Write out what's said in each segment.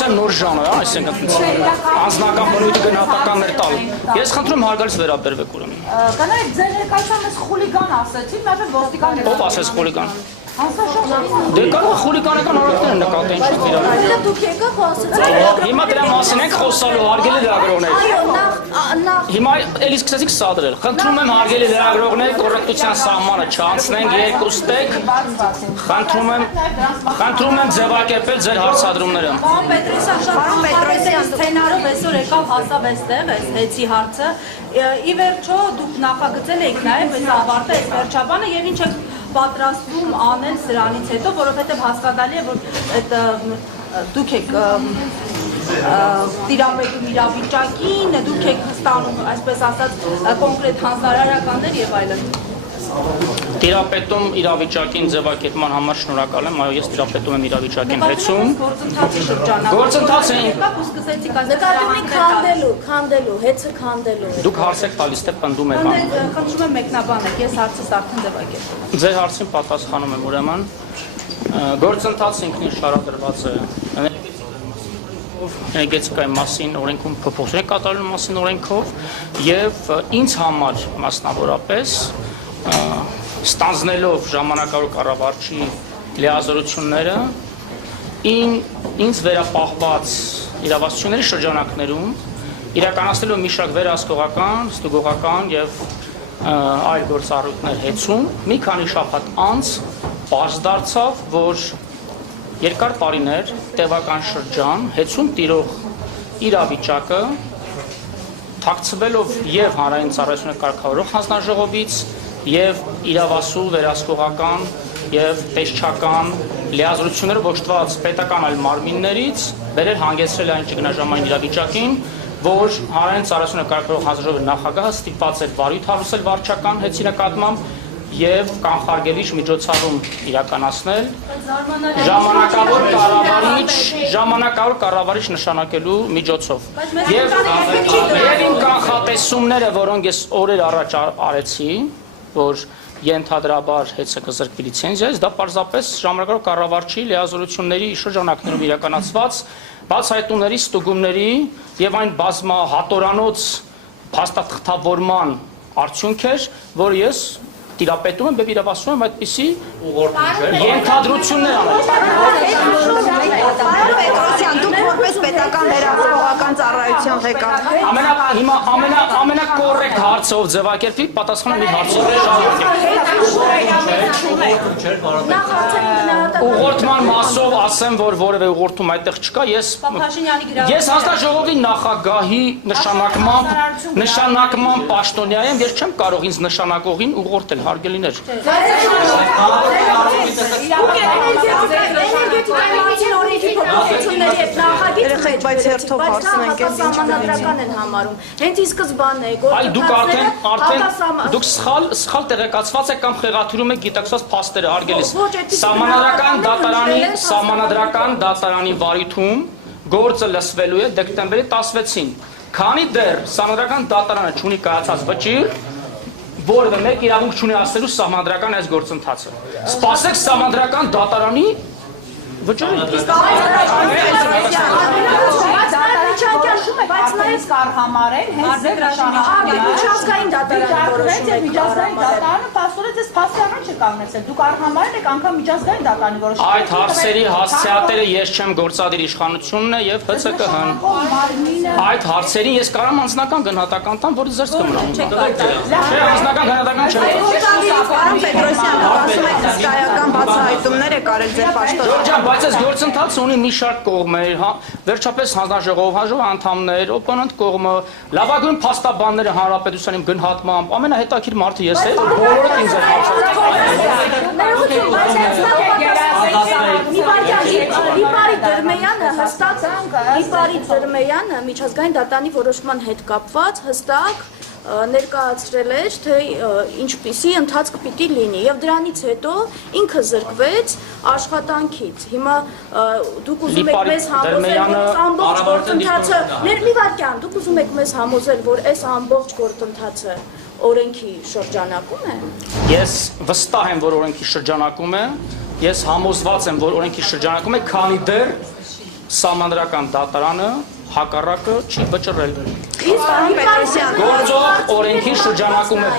խոսեմ նոր ժանր, այսինքն անձնական բնույթի գնահատականներ տալ։ Ես խնդրում հարգալից վերաբերվեք ուրեմն։ Կանայք ձեր ներկայացան ես խուլիգան ասեցիք, նաև ոստիկան։ Ով ասես խուլիգան։ Դե կարող խուլիգանական արարքներ նկատեն ինչ իրար։ Դուք եկաք ու ասեցիք։ Հիմա դրա մասին ենք խոսալու հարգելի լրագրողներ։ Նախ Հիմա էլի սկսեցիք սադրել։ Խնդրում եմ հարգելի լրագրողներ կոռեկտության սահմանը չանցնենք երկուստեք։ Խնդրում եմ ձևակերպել ձեր հարցադրումները։ Պարոն Պետրոսյան, սցենարով այսօր եկավ հասավ այստեղ, այս հեծի հարցը։ Ի վերջո դուք նախագծել եք նաև այս ավարտը, այս վերջաբանը եւ ինչ եք պատրաստվում անել սրանից հետո, որովհետեւ հասկանալի է, որ այդ դուք եք տիրապետում իրավիճակին, դուք եք ստանում, այսպես ասած, կոնկրետ հանձնարարականներ եւ այլն։ Տիրապետում իրավիճակին ձևակերպման համար շնորհակալ եմ, այո, ես տիրապետում եմ իրավիճակին հեծում։ Գործընթացի շրջանում։ Գործընթացը քանդելու, հեծը քանդելու։ Դուք հարց եք տալիս, թե պնդում եք անում։ Խնդրում եմ մեկնաբանեք, ես հարցս արդեն ձևակերպում։ Ձեր հարցին պատասխանում եմ ուրեմն։ Գործընթացը ինքնին շարադրված է էներգետիկայի մասին օրենքում փոփոխություններ կատարելու մասին օրենքով եւ ինձ համար մասնավորապես ստանձնելով ժամանակավոր կառավարչի լիազորությունները ինձ վերապահված իրավասությունների շրջանակներում իրականացնելով մի շարք վերահսկողական, ստուգողական եւ այլ գործառույթներ հեծում մի քանի շաբաթ անց պարզ դարձավ, որ երկար տարիներ տևական շրջան հեծում տիրող իրավիճակը թաքցվելով եւ հանրային ծառայությունների կարգավորող հանձնաժողովից եւ իրավասու վերահսկողական եւ տեսչական լիազորությունները ողջված պետական այլ մարմիններից բերել հանգեցրել այն ճգնաժամային իրավիճակին, որ հանրային ծառայությունների կարգավորող հանձնաժողովի նախագահը ստիպված էր վարույթ հարուցել վարչական հեծի նկատմամբ եւ կանխարգելիչ միջոցառում իրականացնել ժամանակավոր կառավարիչ նշանակելու միջոցով եւ իմ կանխատեսումները, որոնք ես օրեր առաջ արեցի, որ ենթադրաբար հեծը կզրկվի լիցենզիայից, դա պարզապես ժամանակավոր կառավարչի լիազորությունների շրջանակներում իրականացված բացահայտումների, ստուգումների եւ այն բազմահատորանոց փաստաթղթավորման արդյունք էր, որ ես տիրապետում եմ եւ իրավասում եմ այդպիսի ենթադրություններ Պետրոսյան, դուք որպես պետական վերահսկողական ծառայության ղեկավար հիմա ամենակոռեկտ հարցով ձևակերպի պատասխանը մի հարցով ուղղորդման մասով ասեմ, որ որևէ ուղղորդում այդտեղ չկա, ես հանձնաժողովի նախագահի նշանակման պաշտոնյա եմ, ես չեմ կարող ինձ նշանակողին ուղղորդել, հարգելիներ։ բայց հերթով հարցն ենք համանadrական են համարում։ Հենց ի սկզբանե այ դուք արդեն դուք սխալ տեղեկացված եք կամ խեղաթյուրում եք գիտակցված փաստերը, հարգելիս։ Սահմանադրական դատարանի վարույթում գործը լսվելու է դեկտեմբերի 16-ին։ Քանի դեռ սահմանադրական դատարանը չունի կայացած վճիռ, որևէ մեկ իրավունք չունի ասելու սահմանադրական այս գործընթացը։ Սպասեք սահմանադրական դատարանի վճիռը։ Բայց նայած կառհամարեն հենց ձեր նշանականը միջազգային դատարանը փաստորեն ձեզ փաստի առաջ է կանգնեցել։ Դուք կառհամարեն եք անգամ միջազգային դատարանի որոշումը։ Այդ հարցերի հասցեատերը ես չեմ, գործադիր իշխանությունն է եւ ՀՑԿ-ն։ Այդ հարցերին ես կարող եմ անձնական գնահատական տամ, որը զերծ կմնա։ Չէ, անձնական գնահատական չեմ։ Պարոն Պետրոսյան, ասում եք հսկայական բացահայտումներ եք արել ձեր պաշտոնը։ Բայց այս գործընթացը ունի մի շարք կողմեր, հա, վերջապես հանձնաժողով, անդամներ, օպոնենտ կողմը, լավագույն փաստաբանները հանրապետության իմ գնահատմամբ, ամենահետաքրքիր մարդը ես եմ, բոլորը ինձ են Լիպարի Դրմեյանը միջազգային դատարանի որոշման հետ կապված հստակ ներկայացրել էր, թե ինչպիսի ընթացք պիտի լինի եւ դրանից հետո ինքը զրկվեց աշխատանքից։ Հիմա դուք ուզում եք մեզ համոզել, որ ամբողջ գործընթացը մի վարքյան, դուք ուզում եք մեզ համոզել, որ այս ամբողջ գործընթացը օրենքի շրջանակում է։ Ես վստահ եմ, որ օրենքի շրջանակում է, ես համոզված եմ, որ օրենքի շրջանակում է, քանի դեռ Սահմանադրական դատարանը հակառակը չի վճռել։ Պարոն Պետրոսյան, Գործող օրենքի շրջանակում է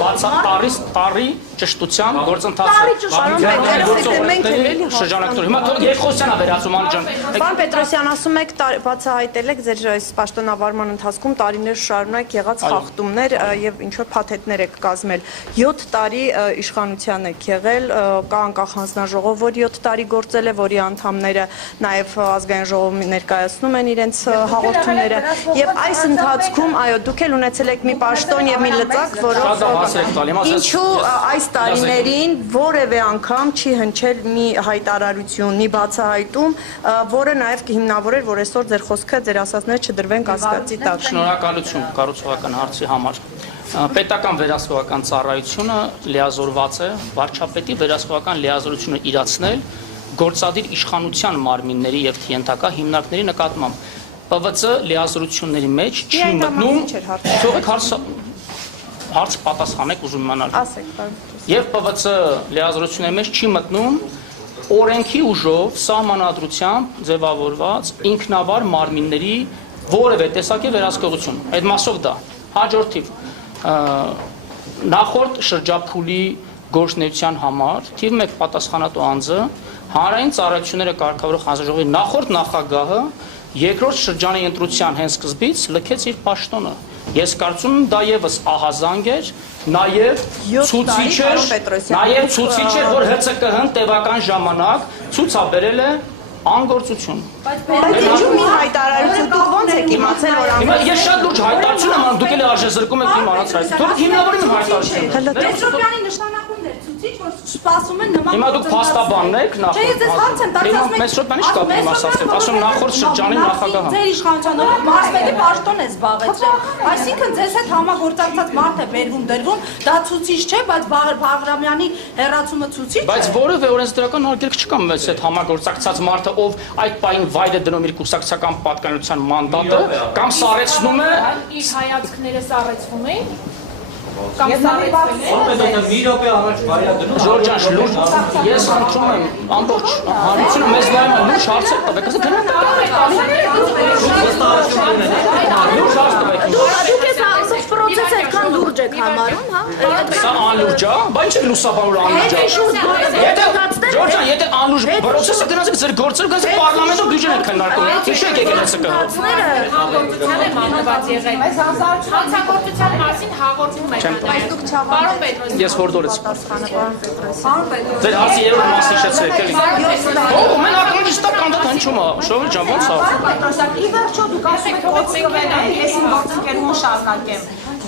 տարի ճշտության գործընթացը։ Շրջանակում։ Հիմա երկխոսության վերածում անջան։ Պարոն Պետրոսյան, ասում եք բացահայտել եք ձեր այս պաշտոնավարման ընթացքում տարիներ շարունակ եղած խախտումներ եւ ինչ որ փաթեթներ եք կազմել։ 7 տարի իշխանության եք եղել, կա անկախ հանձնաժողով, որ 7 տարի գործել է, որի անդամները նաեւ ազգային ժողովում ներկայացնում են իրենց հաղորդումները եւ այս ընթացքում այո դուք էլ ունեցել եք մի պաշտոն եւ մի լծակ, որով ինչու այս տարիներին որևէ անգամ չի հնչել մի հայտարարություն, մի բացահայտում, որը նաեւ կհիմնավորեր, որ այսօր ձեր խոսքը, ձեր ասածները չդրվեն կասկածի տակ։ Շնորհակալություն կառուցողական հարցի համար։ Պետական վերահսկողական ծառայությունը լիազորված է վարչապետի վերահսկողական լիազորությունը իրացնել գործադիր իշխանության մարմինների եւ ենթակա հիմնարկների նկատմամբ։ ՊՎԾ լիազորությունների մեջ չի մտնում, թողեք հարց պատասխանեք ուզում իմանալ։ Ասեք, պարոն։ Եվ ՊՎՑ լիազորությունների մեջ չի մտնում օրենքի ուժով սահմանադրությամբ ձևավորված ինքնավար մարմինների որևէ տեսակի վերահսկողություն։ Այդ մասով դա հաջորդիվ նախորդ շրջափուլի գործունեության համար թիվ 1 պատասխանատու անձը հանրային ծառայությունները կարգավորող հանձնաժողովի նախորդ նախագահը երկրորդ շրջանի ընտրության հենց սկզբից լքեց իր պաշտոնը։ Ես կարծում եմ դա եւս ահազանգ էր, նաեւ ցուցիչ էր, որ ՀՑԿ-ն տևական ժամանակ ցուցաբերել է անգործություն։ Բայց ինչու մի հայտարարություն դուք ո՞նց եք իմացել, որ Հիմա ես շատ լուրջ հայտարարություն եմ անում, դուք էլ արժեզրկում եք իմ առած հայտ։ Դուք հիմնավորում եք հայտարարությունը։ Պետրոսյանի նշանակումն էր ցուցիչ, որ սպասում են նման։ Հիմա դուք փաստաբանն եք նախորդ։ Չէ, ես հարց եմ տալիս, ասում եք։ Մեծրոպյանի շտաբի ասացեք, ասում նախորդ շրջանի նախագահը։ Ձեր իշխանության օրոք մարզպետի պաշտոն է զբաղեցրել։ Այսինքն ձեզ հետ համագործակցած մարդ է բերվում դրվում, դա ցուցիչ չէ, բայց Բաղրամյանի հերացումը ցուցիչ է։ Բայց որևէ օրենսդրական արգելք չկա մեզ հետ համագործակցած մարդը, ով այդ պահին վայր է դնում իր կուսակցական պատկանության մանդատը, կամ սառեցնում է իր հայացքները սառեցվում էին կամ մի րոպե առաջ բարիա դնում Ժորժ ջան, լուրջ ես խնդրում եմ ամբողջ հանրությունը մեզ նայում է լուրջ հարցեր տվեք, ասեք լուրջ հարց տվեք։ Դուք ես ամբողջ process-ը այդքան լուրջ եք համարում, հա։ Սա անլուրջ է, բայց ինչ է լուսաբանուր անլուրջ է։ Ժորժ ջան, եթե անլուրջ process-ը գնացեք ձեր գործերը գնացեք պարլամենտում բյուջեն եք քննարկում։ Ինչ եք եկել ՀՑԿ-ը։ հաղորդության եմ անված եղել։ Բայց հանցագործության մասին հաղորդում եք։ Պարոն Պետրոսյան։ Ես հորդորից։ Պարոն Պետրոսյան։ Ձեր հարցի երրորդ մասը հիշեցեք էլի։ Ո՞վ մեն ակնհայտ կանդիդատ հնչում է, Շովի ջան, ո՞նց է։ Ի վերջո դուք ասում եք կոծկվել է, ես իմ գործընկերուհուն շարունակեմ։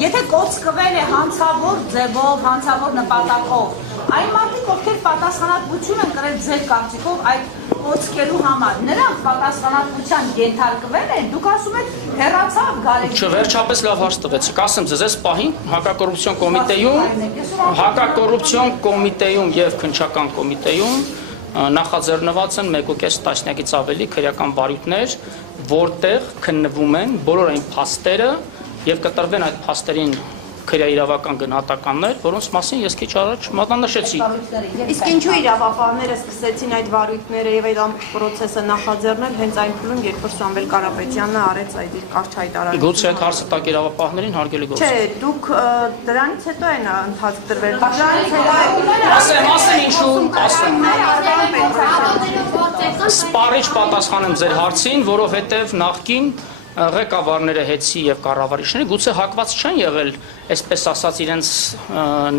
Եթե կոծկվել է հանցավոր ձևով, հանցավոր նպատակով, այն մարդիկ, ովքեր պատասխանատվություն են կրել ձեր կարծիքով այդ կոծկելու համար, նրանք պատասխանատվության ենթարկվել են, դուք ասում եք հեռացավ գալիս։ Չվերջապես լավ հարց տվեցիք, ասեմ ձեզ, այս պահին հակակոռուպցիոն կոմիտեում եւ քննչական կոմիտեում նախաձեռնված են 1.5 տասնյակից ավելի քրեական բարույթներ, որտեղ քննվում են բոլոր այն փաստերը եւ կտրվեն այդ փաստերին քրեաիրավական գնահատականներ, որոնց մասին ես քիչ առաջ մատնանշեցի։ Իսկ ինչու իրավապահները սկսեցին այդ վարույթները եւ այդ ամբողջ process-ը նախաձեռնել հենց այն փուլում, երբ որ Սամվել Կարապետյանը արեց այդ իր կարճ հայտարարությունը։ Գուցե այդ հարցը տակ իրավապահներին հարգելի գործ։ Չէ, դուք դրանից հետո են ընթացք դրվել։ Դրանից հետո Ասեմ ինչու, ասեմ։ Սպառիչ պատասխանեմ ձեր հարցին, որովհետեւ նախքին ղեկավարները հետցի եւ կառավարիչները գուցե հակված չեն եղել, այսպես ասած, իրենց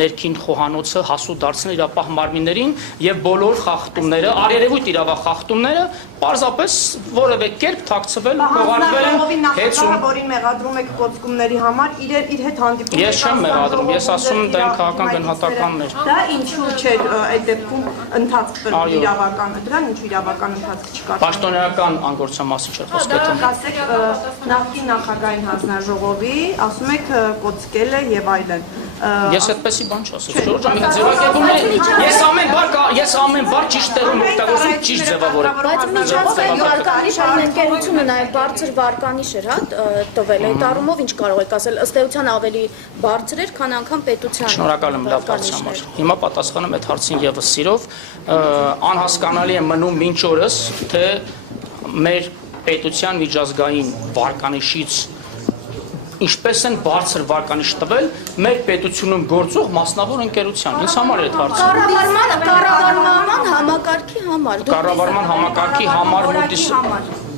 ներքին խոհանոցը հասու դարձնել իրապահ մարմիններին եւ բոլոր խախտումները, արերևույթ իրավախախտումները պարզապես որևէ կերպ թաքցվել, փոխարինվել են հետում։ Որին մեղադրում եք կոծկումների համար, իր հետ հանդիպում։ Ես չեմ մեղադրում, ես ասում եմ դա իմ քաղաքական գնահատականներ։ Դա ինչու չէ այդ դեպքում ընթացք տրվում իրավական, դրան ինչու իրավական ընթացք չկա։ Պաշտոնեական անգործության մասին չէ խոսքը։ Ասեք նախկին նախագահային հանձնաժողովի, ասում եք կոծկել է եւ այլն։ Ես այդպեսի բան չասեմ։ Ժորժ ջան, մի հատ ձևակերպում եմ։ Ես ամեն բար ճիշտ տեղում օգտագործում, ճիշտ ձևավորում։ Բայց միջազգային վարկանիշային ընկերությունը նաև բարձր վարկանիշ էր, հա, տվել այդ առումով ինչ կարող եք ասել, ըստ էության ավելի բարձր էր, քան անգամ պետության։ Շնորհակալ եմ լավ հարցի համար։ Հիմա պատասխանեմ այդ հարցին եւս սիրով, անհասկանալի է մնում մինչ օրս, թե մեր պետության միջազգային վարկանիշից ինչպես են բարձր վարկանիշ տվել մեր պետությունում գործող մասնավոր ընկերության։ Ինձ համար է այդ հարցը։ Կառավարման համակարգի համար։ Կառավարման համակարգի համար մոտիս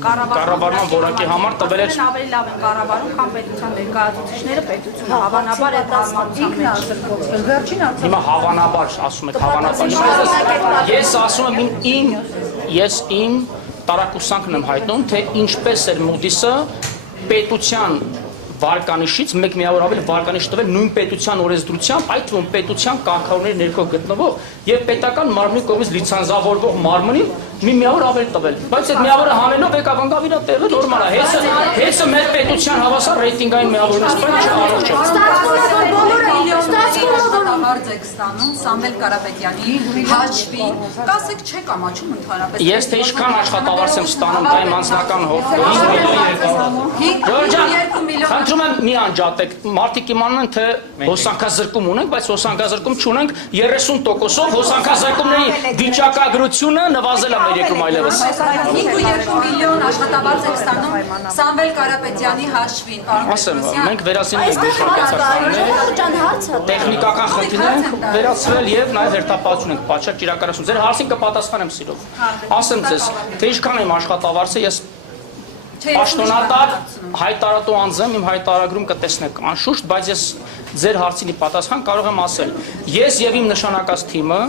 կառավարման որակի համար տվել է ավելի լավ են կառավարում, քան պետության ներկայացուցիչները պետությունը։ Հավանաբար այդ ազգացության մեջ։ հիմա հավանաբար ասում եք հավանաբար։ Ես իմ տարակուսանքն եմ հայտնում, թե ինչպես էր Մուդիսը պետության վարկանիշից մեկ միավոր ավելի վարկանիշ տվել նույն պետության օրենսդրությամբ, այդ թվում պետության կարգավորների ներքո գտնվող եւ պետական մարմնի կողմից լիցենզավորվող մարմնին մի միավոր ավելի տվել։ Բայց այդ միավորը հանելով եկավ ընկավ իր տեղը նորմալ է։ Հեսը մեր պետության հավասար ռեյտինգային միավորն է, բայց չարող չէ։ Հարց եք ստանում Սամվել Կարապետյանի հաշվին, կասեք չեք ամաչում ընդհանրապես։ Ես թե ինչքան աշխատավարձ եմ ստանում, դա իմ անձնական հոգ։ Խնդրում եմ մի անջատեք, մարդիկ իմանան թե հոսանքազրկում ունենք, բայց հոսանքազրկում չունենք 30%-ով հոսանքազրկումների վիճակագրությունը նվազել է մեր երկրում այլևս։ 5.2 միլիոն աշխատավարձ եք ստանում Սամվել Կարապետյանի հաշվին, պարոն Պետրոսյան։ Մենք վերացնում տեխնիկական խնդիրներ ենք վերացրել եւ նաեւ հերթապահություն ենք պատշաճ իրականացնում։ Ձեր հարցին կպատասխանեմ սիրով։ Ասեմ ձեզ, թե ինչքան եմ աշխատավարձը, ես պաշտոնատար հայտարարատու անձ եմ, իմ հայտարարագրում կտեսնեք անշուշտ, բայց ես ձեր հարցինի պատասխան կարող եմ ասել։ Ես եւ իմ նշանակած թիմը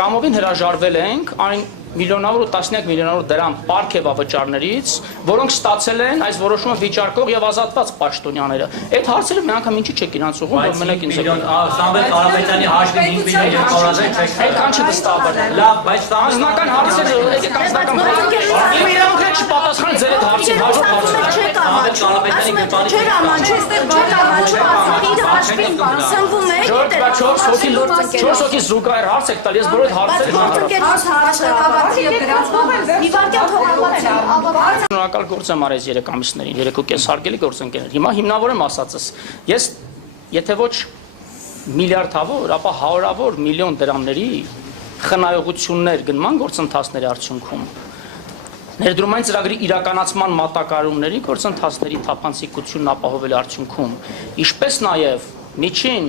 կամովին հրաժարվել ենք այն միլիոնավոր ու տասնյակ միլիոնավոր դրամ պարգևավճարներից, որոնք ստացել են այս որոշումը վիճարկող եւ ազատված պաշտոնյաները։ Այդ հարցերը մի անգամ ինչի չեք իրանց ուղղում, որ մենակ ինձ եք։ Սամվել Կարապետյանի հաշվին 5 միլիոն 200 չեք։ Այդքան չվստահաբար։ Լավ, բայց անձնական հարցերը եկեք անձնական հարցեր։ Իրանք չպատասխան ձեր այդ հարցին, հաջորդ հարցերը։ Սամվել Կարապետյանի գրպանի Չէր հաշվին սնվում է։ 4 հոգի զուգահեռ հարց եք տալ, ես բոլոր հարցերը շնորհակալ գործ եմ արել 3 ամիսներին, 3.5 հարգելի գործընկերներ։ Հիմա հիմնավոր եմ ասածս։ Ես եթե ոչ միլիարդավոր, ապա հարյուրավոր միլիոն դրամների խնայողություններ գնման գործընթացների արդյունքում ներդրումային ծրագրի իրականացման մատակարարումների գործընթացների թափանցիկությունն ապահովել արդյունքում, ինչպես նաև միջին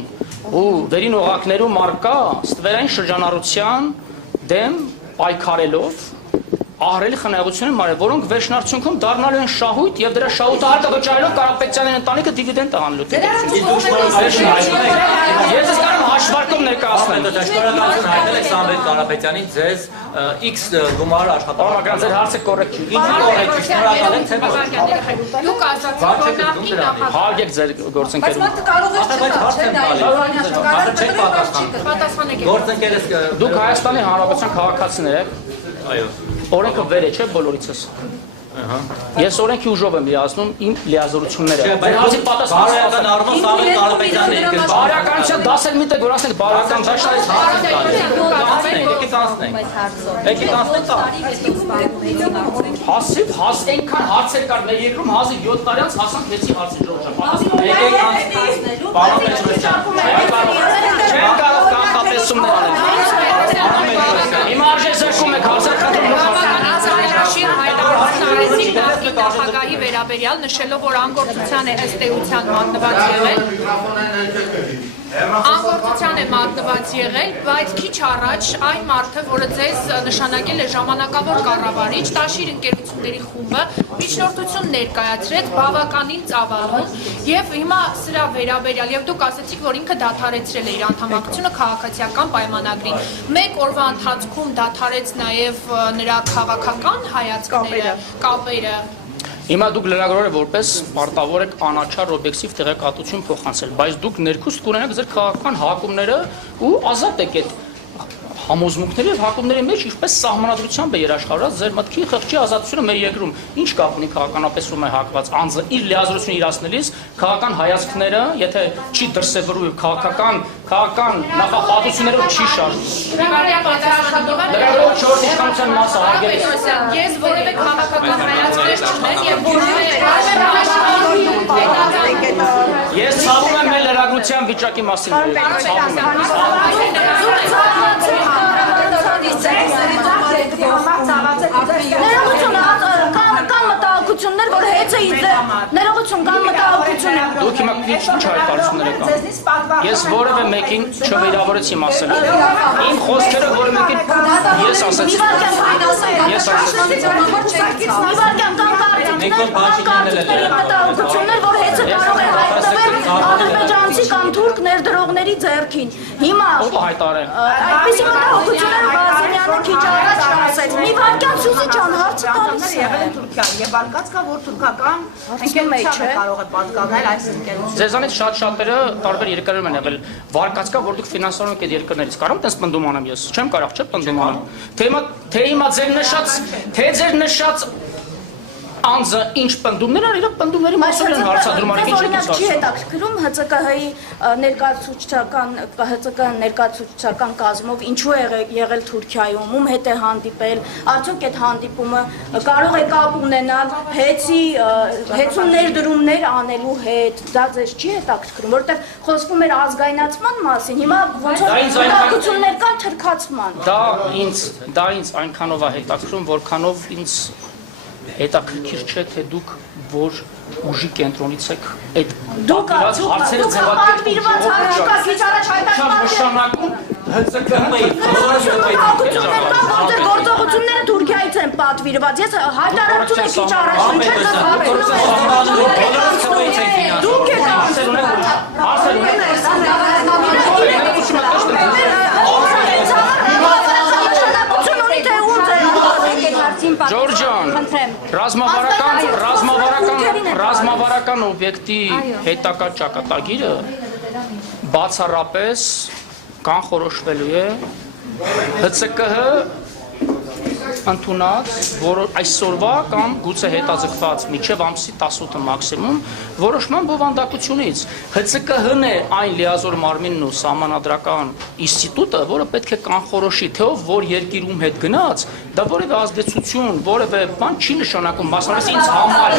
ու վերին օղակներում արկա ստվերային շրջանառության դեմ պայքարելով ահռելի խնայողություն են մարել, որոնք վերջնարդյունքում դառնալու են շահույթ եւ դրա շահութը վճարելով Կարապետյանի ընտանիքը դիվիդենդ տանելու։ Ես ես կարող հաշվարկում ներկայացնել։ Շնորհակալություն հայտնել եք Սամվել Կարապետյանին ձեզ X գումար աշխատավարձ։ Ձեր հարցը կոռեկտ չի։ Շնորհակալ եմ, թե Դուք ասացիք, որ նախին նախագահ Հարգեք ձեր գործընկերին։ Բայց կարող է պատասխանեք։ Գործընկերս Դուք Հայաստանի Հանրապետության քաղաքացիներ եք։ այո։ Օրենքը վեր է, չէ՞, բոլորիցս։ Ես օրենքի ուժով եմ լիազնում իմ լիազորությունները։ Բայց բարոյական առումով Սամվել Կարապետյանն է գրպանի։ Բարոյականության դասեր մի տեղ որացնենք բարոյական հազիվ այնքան հարցեր կար մեր երկրում հազիվ 7 տարի անց հասանք 6-ի հարցի չեն կարող կանխատեսումներ անել։ Հիմա արժե զրկում եք հարցեր նախագահի վերաբերյալ նշելով, որ անգործության է ըստ էության մատնված եղել։ Անգործության է մատնված եղել, բայց քիչ առաջ այն մարդը, որը ձեզ նշանակել է ժամանակավոր կառավարիչ, Տաշիր ընկերությունների խումբը միջնորդություն ներկայացրեց բավականին ծավալուն եւ հիմա սրա վերաբերյալ եւ դուք ասացիք, որ ինքը դադարեցրել է իր անդամակցությունը քաղաքացիական պայմանագրին։ Մեկ օրվա ընթացքում դադարեց նաեւ նրա քաղաքական հայացքները, կապերը։ Հիմա դուք լրագրողը որպես պարտավոր եք անաչառ օբյեկտիվ տեղեկատվություն փոխանցել, բայց դուք ներքուստ կունենաք ձեր քաղաքական հակումները ու ազատ եք այդ համոզմունքների եւ հակումների մեջ ինչպես սահմանադրությամբ է երաշխավորած ձեր մտքի խղճի ազատությունը մեր երկրում։ Ինչ կապ ունի քաղաքականապես ում է հակված անձը իր լիազորությունը իրացնելիս քաղաքական հայացքները, եթե չի դրսևորում քաղաքական նախապատվություններով չի շարժվում։ Լրագրողը 4 իշխանության մասը հարգել։ Ես որևէ քաղաքական հայացքներ չունեմ եւ որևէ Ես ցավում եմ մեր լրագրության վիճակի մասին։ Ներողություն, կան մտահոգություններ, մտահոգություններ, որ հեծեի ներողություն կամ մտահոգություն եմ։ Դուք հիմա ինչ հայտարարություններ եք անում։ Ես որևէ մեկին չվիրավորեցի ասել։ Իմ խոսքերը որևէ մեկին ես ասեցի։ Ես ասեցի։ Մտահոգություններ, որ հեծը կարող է հայտնվել ադրբեջանցի կամ թուրք ներդրողների ձեռքին։ Հիմա այդպիսի մտահոգություններ Բազենյանը քիչ առաջ ասեց։ Մի վարքյան Սյուզի ջան, հարցը տալիս է։ Եղել են Թուրքիա եւ արկած կա, որ թուրքական ընկերությունը կարող է պատկանել այս ընկերությունը։ Ձեզանից շատ-շատերը տարբեր երկրներում են եղել։ Վարկած կա, որ դուք ֆինանսավորում եք այդ երկրներից։ Կարող եմ տես պնդում անեմ ես։ Չեմ կարող, չէ՞ պնդում անեմ։ Թե հիմա ձեր նշած անձը ինչ պնդումներ ան, իրոք պնդումների մասով են հարցադրում արեք, ինչ եք ասում։ Չի հետաքրքրում ՀՑԿ-ի ներկայացուցչական կազմով ինչու է եղել Թուրքիայում, ում հետ է հանդիպել, արդյոք այդ հանդիպումը կարող է կապ ունենալ հեծում ներդրումներ անելու հետ, դա ձեզ չի հետաքրքրում, որովհետև խոսվում էր ազգայնացման մասին, հիմա ոնց որ մտահոգություններ կան թրքացման։ Դա ինձ այնքանով է հետաքրքրում, որքանով ինձ հետաքրքիր չէ, թե դուք որ ուժի կենտրոնից եք այդ հարցերը պատվիրված հարցուկա քիչ առաջ նշանակում գործողությունները Թուրքիայից են պատվիրված։ Ես հայտարարություն եմ քիչ առաջ դուք եք Ջորջան, ռազմավարական օբյեկտի հետակա ճակատագիրը բացառապես կանխորոշվելու է ՀՑԿ-ը ընդունած այսօրվա կամ գուցե հետաձգված մինչև ամսի 18-ը մաքսիմում որոշման բովանդակությունից ՀՑԿ-ն է այն լիազոր մարմինն ու սահմանադրական ինստիտուտը, որը պետք է կանխորոշի, թե ով որ երկիրում հետ գնաց, դա որևէ ազդեցություն, որևէ բան չի նշանակում, մասնավորապես ինձ համար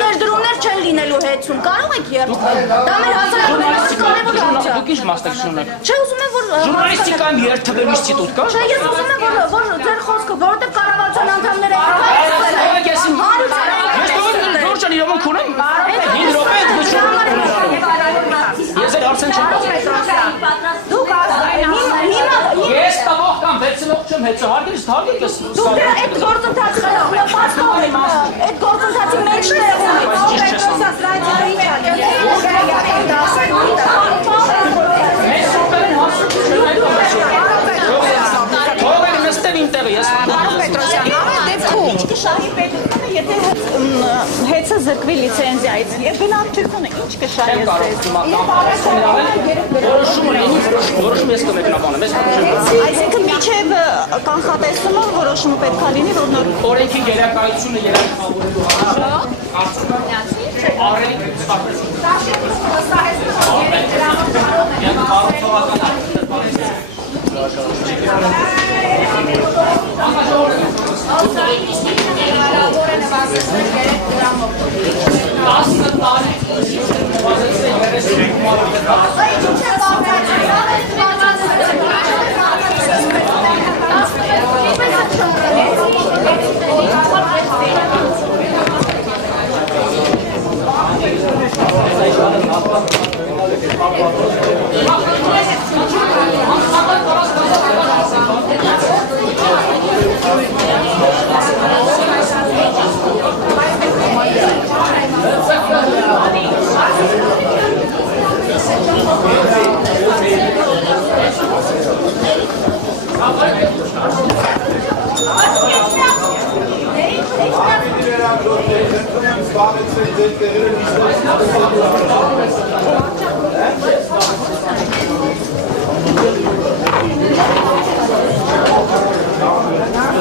ներդրումներ չեն լինելու հեծում, կարող եք երդվել։ Դա մեր հասարակության կարևոր հարց է։ Դուք ինչ մասնակցություն եք։ Չէ, ուզում եմ որ ժուրնալիստիկայում երթվելու ինստիտուտ կա։ Չէ, ես ուզում եմ որ ձեր խոսքը, որովհետև կառավարության անդամները Ջորջան իրավունք ունեմ 5 րոպե ես էլ արդեն չեմ ես տվող կամ վեցլող չեմ հեծը հարգելիս թարգեք ես դուք դրա այդ գործընթացը այդ գործընթացի մեջ թողեք նստել իմ տեղը ես Եթե հեծը զրկվի լիցենզիայից եւ բնակչությունը ինչ կշահի ես որոշում ես կմեկնաբանեմ Այսինքն միջև կանխատեսումը որոշումը պետք է լինի որ նոր օրենքի գերակայությունը երաշխավորելու համար առելի Thank you.